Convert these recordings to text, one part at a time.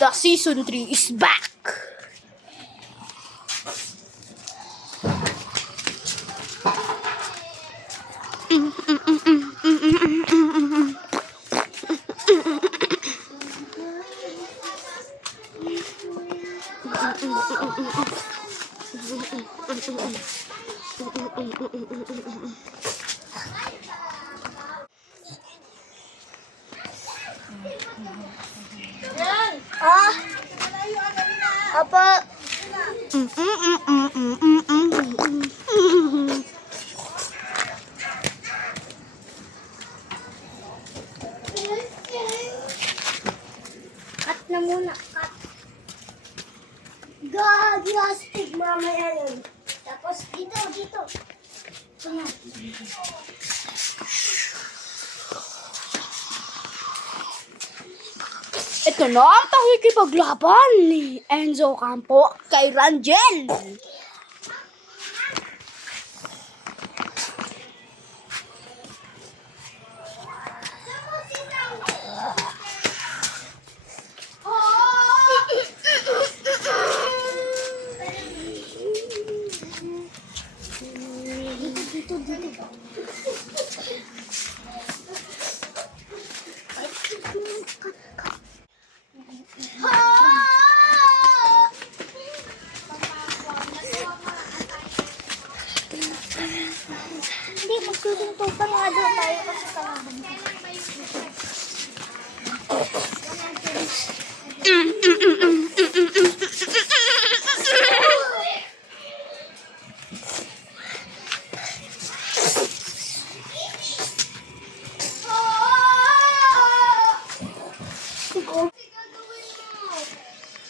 The season 3 is back. Apa? Cut na muna, cut. Gagi, astig mamaya yun. Tapos dito. Ito. Ito na ang pakikipaglaban ni Enzo Campo kay Rangel. Dito. Hindi, magsusuntukan nga doon tayo kasi kalaban.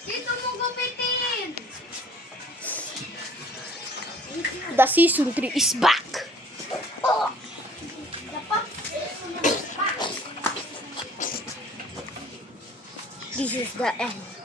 Dito mo gupitin! The season 3 is back. This is the end.